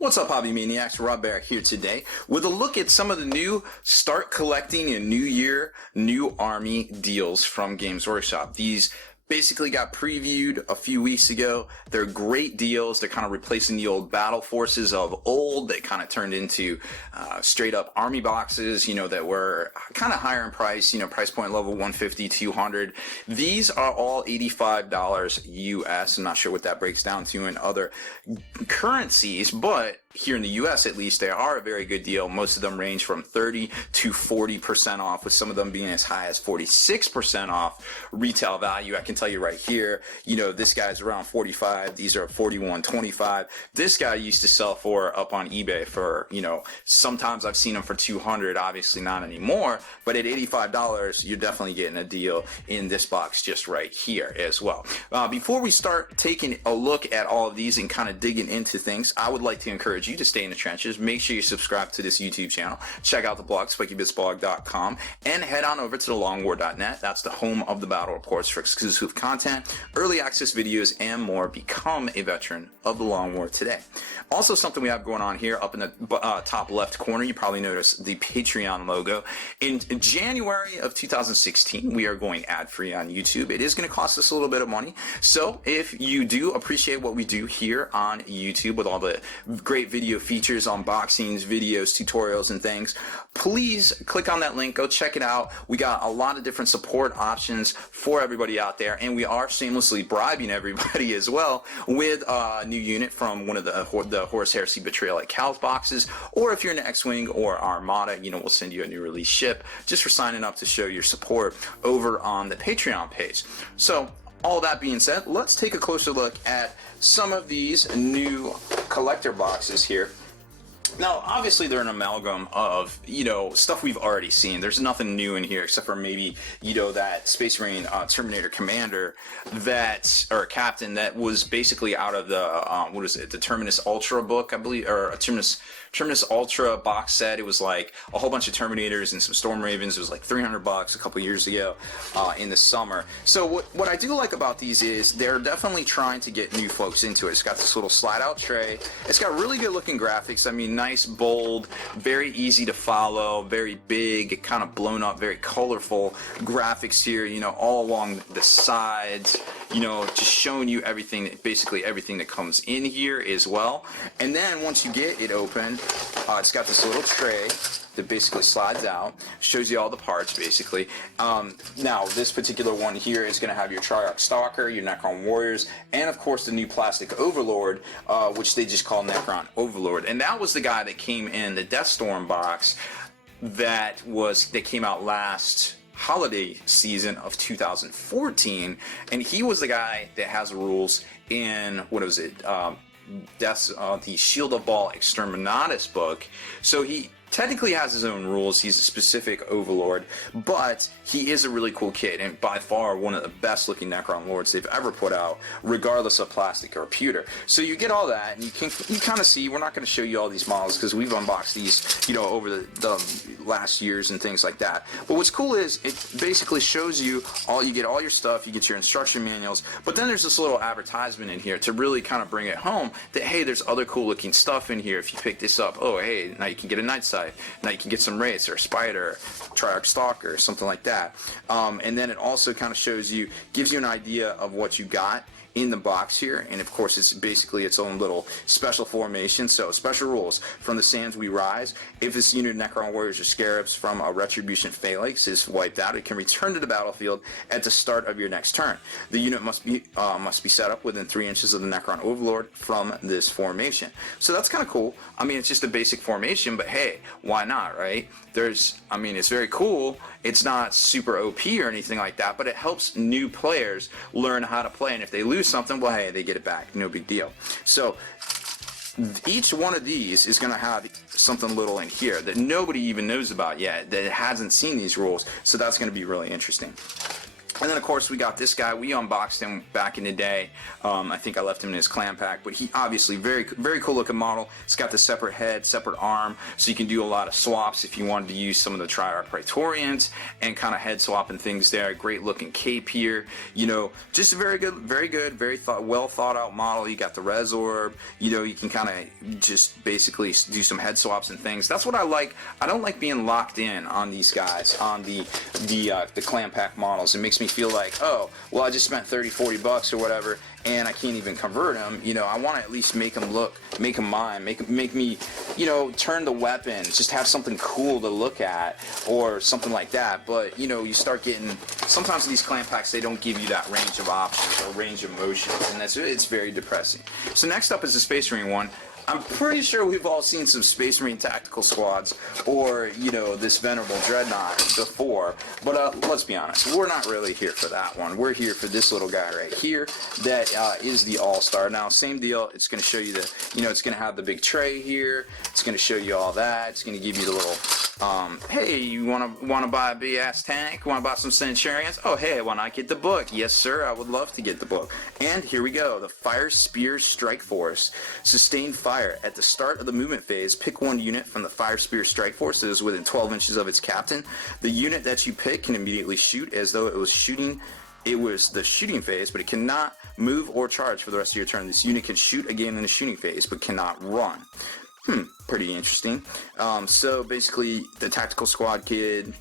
What's up, Hobby Maniacs? Rob Barrett here today with a look at some of the new start collecting in New Year, new Army deals from Games Workshop. These basically got previewed a few weeks ago. They're great deals. They're kind of replacing the old battle forces of old. They kind of turned into straight up Army boxes, that were kind of higher in price, price point level 150, 200. These are all $85 US. I'm not sure what that breaks down to in other currencies, but here in the US at least, they are a very good deal. Most of them range from 30 to 40% off, with some of them being as high as 46% off retail value. I can tell you right here, this guy's around 45. These are 41.25. This guy used to sell for up on eBay for, sometimes I've seen them for 200, obviously not anymore, but at $85, you're definitely getting a deal in this box just right here as well. Before we start taking a look at all of these and kind of digging into things, I would like to encourage you to stay in the trenches. Make sure you subscribe to this YouTube channel. Check out the blog, spikybitsblog.com, and head on over to thelongwar.net. That's the home of the battle reports for exclusive content, early access videos, and more. Become a veteran of the Long War today. Also, something we have going on here up in the top left corner, you probably noticed the Patreon logo. In January of 2016, we are going ad-free on YouTube. It is going to cost us a little bit of money. So if you do appreciate what we do here on YouTube with all the great video features, unboxings, videos, tutorials, and things, please click on that link. Go check it out. We got a lot of different support options for everybody out there, and we are shamelessly bribing everybody as well with a new unit from one of the Horus Heresy Betrayal at Cal's boxes, or if you're an X-Wing or Armada, we'll send you a new release ship just for signing up to show your support over on the Patreon page. So all that being said, let's take a closer look at some of these new collector boxes here. Now, obviously, they're an amalgam of, stuff we've already seen. There's nothing new in here except for maybe, that Space Marine Terminator Commander or Captain that was basically out of the, the Terminus Ultra book, I believe, or a Terminus Ultra box set. It was like a whole bunch of Terminators and some Storm Ravens. It was like $300 a couple years ago in the summer. So what I do like about these is they're definitely trying to get new folks into it. It's got this little slide-out tray. It's got really good-looking graphics. I mean, nice, bold, very easy to follow, very big, kind of blown up, very colorful graphics here, all along the sides, just showing you everything, basically everything that comes in here as well. And then once you get it open, it's got this little tray that basically slides out, shows you all the parts basically. Now this particular one here is going to have your Triarch Stalker, your Necron Warriors, and of course the new plastic Overlord, which they just call Necron Overlord. And that was the guy that came in the Deathstorm box that came out last holiday season of 2014, and he was the guy that has rules in, what was it, the Shield of Baal Exterminatus book. So he technically has his own rules. He's a specific Overlord, but he is a really cool kid, and by far one of the best looking Necron Lords they've ever put out, regardless of plastic or pewter. So you get all that, and you kind of see, we're not going to show you all these models because we've unboxed these, over the last years and things like that. But what's cool is it basically shows you you get all your stuff, you get your instruction manuals, but then there's this little advertisement in here to really kind of bring it home that, hey, there's other cool looking stuff in here. If you pick this up, oh, hey, now you can get a Night Side. Now you can get some Wraiths or a Spider, Triarch Stalker, something like that. And then it also kind of gives you an idea of what you got in the box here, and of course it's basically its own little special formation. So special rules: from the sands we rise. If this unit of Necron Warriors or Scarabs from a Retribution Phalanx is wiped out, it can return to the battlefield at the start of your next turn. The unit must be set up within 3 inches of the Necron Overlord from this formation. So that's kind of cool. I mean, it's just a basic formation, but hey, why not, right? It's very cool. It's not super OP or anything like that, but it helps new players learn how to play, and if they lose something, well, hey, they get it back, no big deal. So each one of these is going to have something little in here that nobody even knows about yet, that hasn't seen these rules, so that's going to be really interesting. And then, of course, we got this guy. We unboxed him back in the day. I think I left him in his clan pack, but he obviously very cool looking model. It's got the separate head, separate arm, so you can do a lot of swaps if you wanted to use some of the Triarch Praetorians and kind of head swapping things there. Great looking cape here. You know, just a very well thought out model. You got the res orb. You know, you can kind of just basically do some head swaps and things. That's what I like. I don't like being locked in on these guys, on the clan pack models. It makes me feel like, oh, well, I just spent 30-40 bucks or whatever and I can't even convert them. You know, I want to at least make them look, make them mine, make me, you know, turn the weapon, just have something cool to look at or something like that. But, you know, you start getting, sometimes these clan packs, they don't give you that range of options or range of motions, and it's very depressing. So next up is the Space Marine one. I'm pretty sure we've all seen some Space Marine tactical squads or, you know, this Venerable Dreadnought before, but let's be honest, we're not really here for that one. We're here for this little guy right here that is the All-Star. Now, same deal, it's going to show you the, you know, it's going to have the big tray here, it's going to show you all that, it's going to give you the little, hey, you want to buy a BS tank? Want to buy some Centurions? Oh, hey, why not get the book? Yes, sir, I would love to get the book. And here we go, the Fire Spear Strike Force. Sustained fire. At the start of the movement phase, pick one unit from the Fire Spear Strike Force that is within 12 inches of its captain. The unit that you pick can immediately shoot as though it was the shooting phase, but it cannot move or charge for the rest of your turn. This unit can shoot again in the shooting phase, but cannot run. Pretty interesting. So basically, the Tactical Squad kid,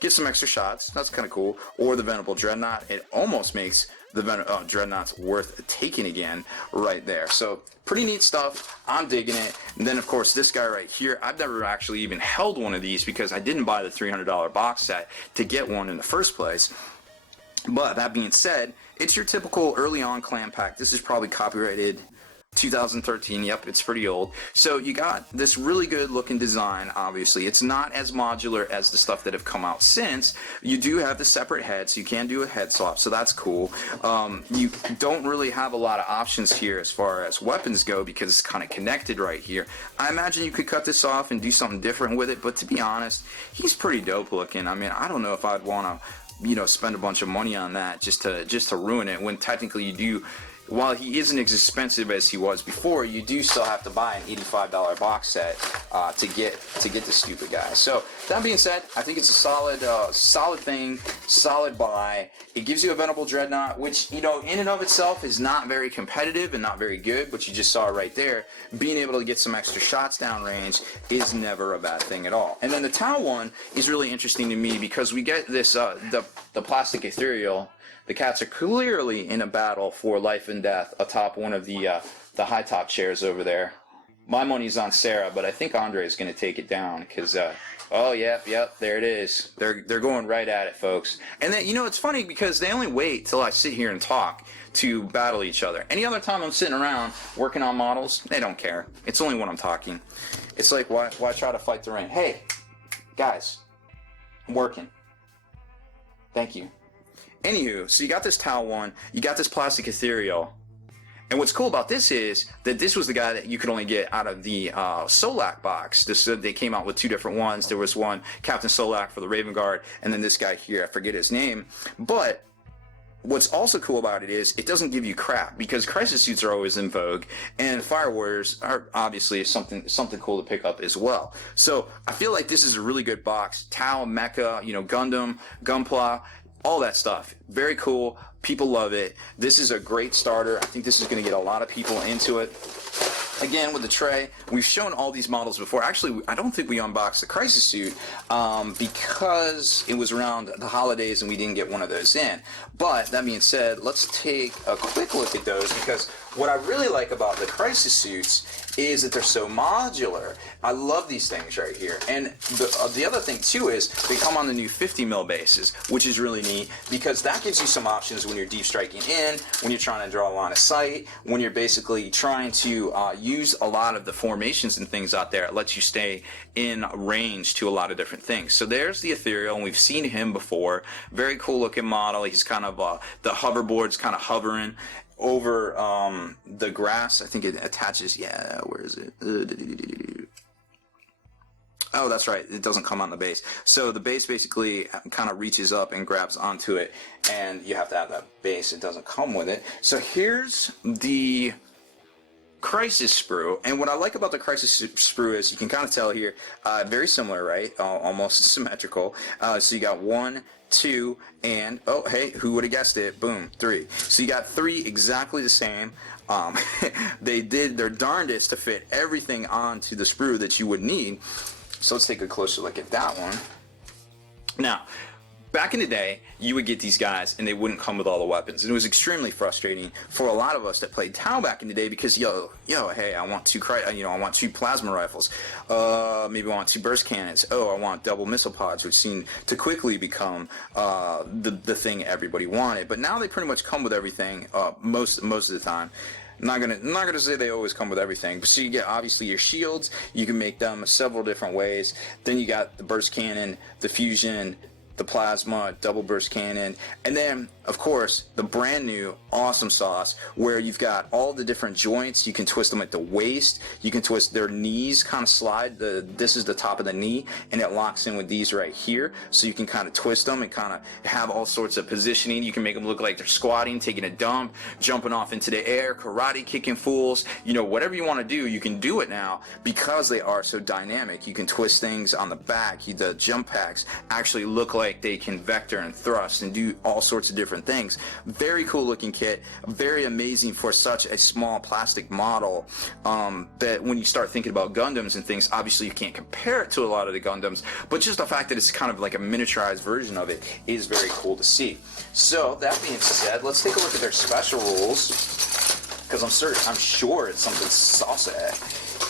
get some extra shots. That's kind of cool. Or the Venerable Dreadnought. It almost makes the Dreadnought's worth taking again right there. So pretty neat stuff. I'm digging it. And then, of course, this guy right here, I've never actually even held one of these because I didn't buy the $300 box set to get one in the first place. But that being said, it's your typical early on clan pack. This is probably copyrighted 2013. Yep, it's pretty old. So you got this really good looking design. Obviously it's not as modular as the stuff that have come out since. You do have the separate heads, so you can do a head swap, so that's cool. You don't really have a lot of options here as far as weapons go because it's kind of connected right here. I imagine you could cut this off and do something different with it, but to be honest, he's pretty dope looking. I mean, I don't know if I'd want to, you know, spend a bunch of money on that just to ruin it, when technically you do. While he isn't as expensive as he was before, you do still have to buy an $85 box set to get this stupid guy. So that being said, I think it's a solid thing, solid buy. It gives you a Venerable Dreadnought, which, you know, in and of itself is not very competitive and not very good, but you just saw right there, being able to get some extra shots downrange is never a bad thing at all. And then the Tau one is really interesting to me because we get this the plastic ethereal. The cats are clearly in a battle for life and death atop one of the high top chairs over there. My money's on Sarah, but I think Andre is going to take it down because, oh, yep, there it is. They're going right at it, folks. And then, you know, it's funny because they only wait till I sit here and talk to battle each other. Any other time I'm sitting around working on models, they don't care. It's only when I'm talking. It's like, why try to fight the rain? Hey, guys, I'm working. Thank you. Anywho, so you got this Tau one, you got this plastic ethereal, and what's cool about this is that this was the guy that you could only get out of the Solak box. They came out with two different ones. There was one, Captain Solak for the Raven Guard, and then this guy here, I forget his name. But what's also cool about it is it doesn't give you crap, because crisis suits are always in vogue, and Fire Warriors are obviously something cool to pick up as well. So I feel like this is a really good box. Tau, Mecha, you know, Gundam, Gunpla, all that stuff. Very cool. People love it. This is a great starter. I think this is going to get a lot of people into it. Again, with the tray, we've shown all these models before. Actually, I don't think we unboxed the Crisis Suit because it was around the holidays and we didn't get one of those in. But that being said, let's take a quick look at those, because what I really like about the Crisis Suits is that they're so modular. I love these things right here. And the other thing too is they come on the new 50 mil bases, which is really neat because that gives you some options when you're deep striking in, when you're trying to draw a line of sight, when you're basically trying to use a lot of the formations and things out there. It lets you stay in range to a lot of different things. So there's the Ethereal, and we've seen him before. Very cool looking model. He's kind of the hoverboard's kind of hovering over the grass. I think it attaches, yeah, where is it? Oh, that's right. It doesn't come on the base. So the base basically kind of reaches up and grabs onto it, and you have to have that base. It doesn't come with it. So here's the Crisis sprue, and what I like about the Crisis sprue is you can kind of tell here, very similar, right? Almost symmetrical. So you got 1, 2, and oh, hey, who would have guessed it? Boom, 3. So you got 3 exactly the same. They did their darndest to fit everything onto the sprue that you would need. So let's take a closer look at that one. Now, back in the day, you would get these guys and they wouldn't come with all the weapons. And it was extremely frustrating for a lot of us that played Tau back in the day because, hey, I want 2 plasma rifles. Maybe I want 2 burst cannons. Oh, I want double missile pods, which seemed to quickly become the thing everybody wanted. But now they pretty much come with everything most of the time. I'm not gonna say they always come with everything, but so you get obviously your shields. You can make them several different ways. Then you got the burst cannon, the fusion, the plasma, double burst cannon, and then of course the brand new awesome sauce where you've got all the different joints. You can twist them at the waist, you can twist their knees, kind of slide this is the top of the knee, and it locks in with these right here, so you can kind of twist them and kind of have all sorts of positioning. You can make them look like they're squatting, taking a dump, jumping off into the air, karate kicking fools, whatever you want to do, you can do it now because they are so dynamic. You can twist things on the back. The jump packs actually look like they can vector and thrust and do all sorts of different things. Very cool looking kit, very amazing for such a small plastic model, that when you start thinking about Gundams and things, obviously you can't compare it to a lot of the Gundams, but just the fact that it's kind of like a miniaturized version of it is very cool to see. So that being said, let's take a look at their special rules, because I'm sure it's something saucy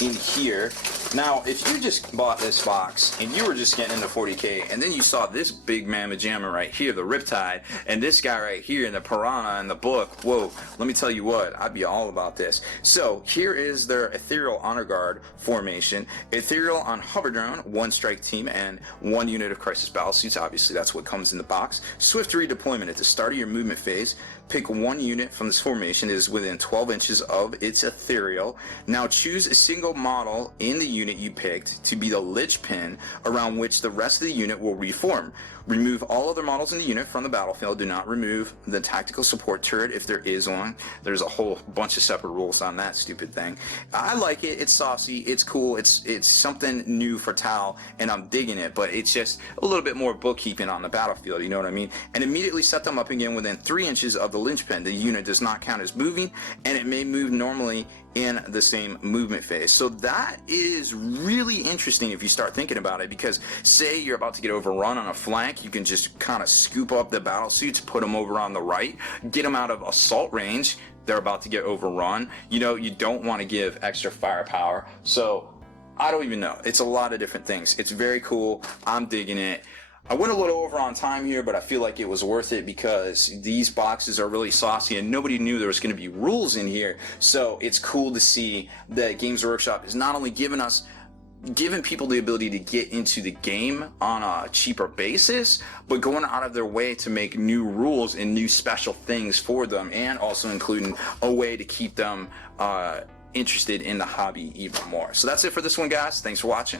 in here. Now, if you just bought this box and you were just getting into 40K and then you saw this big mamma jamma right here, the Riptide, and this guy right here, and the Piranha in the book, whoa, let me tell you what, I'd be all about this. So here is their Ethereal Honor Guard formation. Ethereal on Hover Drone, 1 strike team, and 1 unit of Crisis Battlesuits. Obviously, that's what comes in the box. Swift redeployment at the start of your movement phase. Pick 1 unit from this formation that is within 12 inches of its ethereal. Now choose a single model in the unit you picked to be the linchpin around which the rest of the unit will reform. Remove all other models in the unit from the battlefield. Do not remove the tactical support turret if there is one. There's a whole bunch of separate rules on that stupid thing. I like it. It's saucy. It's cool. It's something new for Tau, and I'm digging it, but it's just a little bit more bookkeeping on the battlefield, you know what I mean? And immediately set them up again within 3 inches of the linchpin. The unit does not count as moving, and it may move normally in the same movement phase. So that is really interesting if you start thinking about it, because say you're about to get overrun on a flank, you can just kind of scoop up the battle suits, put them over on the right, get them out of assault range. They're about to get overrun. You don't want to give extra firepower. So I don't even know. It's a lot of different things. It's very cool. I'm digging it. I went a little over on time here, but I feel like it was worth it because these boxes are really saucy and nobody knew there was going to be rules in here. So it's cool to see that Games Workshop is not only giving people the ability to get into the game on a cheaper basis, but going out of their way to make new rules and new special things for them, and also including a way to keep them interested in the hobby even more. So that's it for this one, guys. Thanks for watching.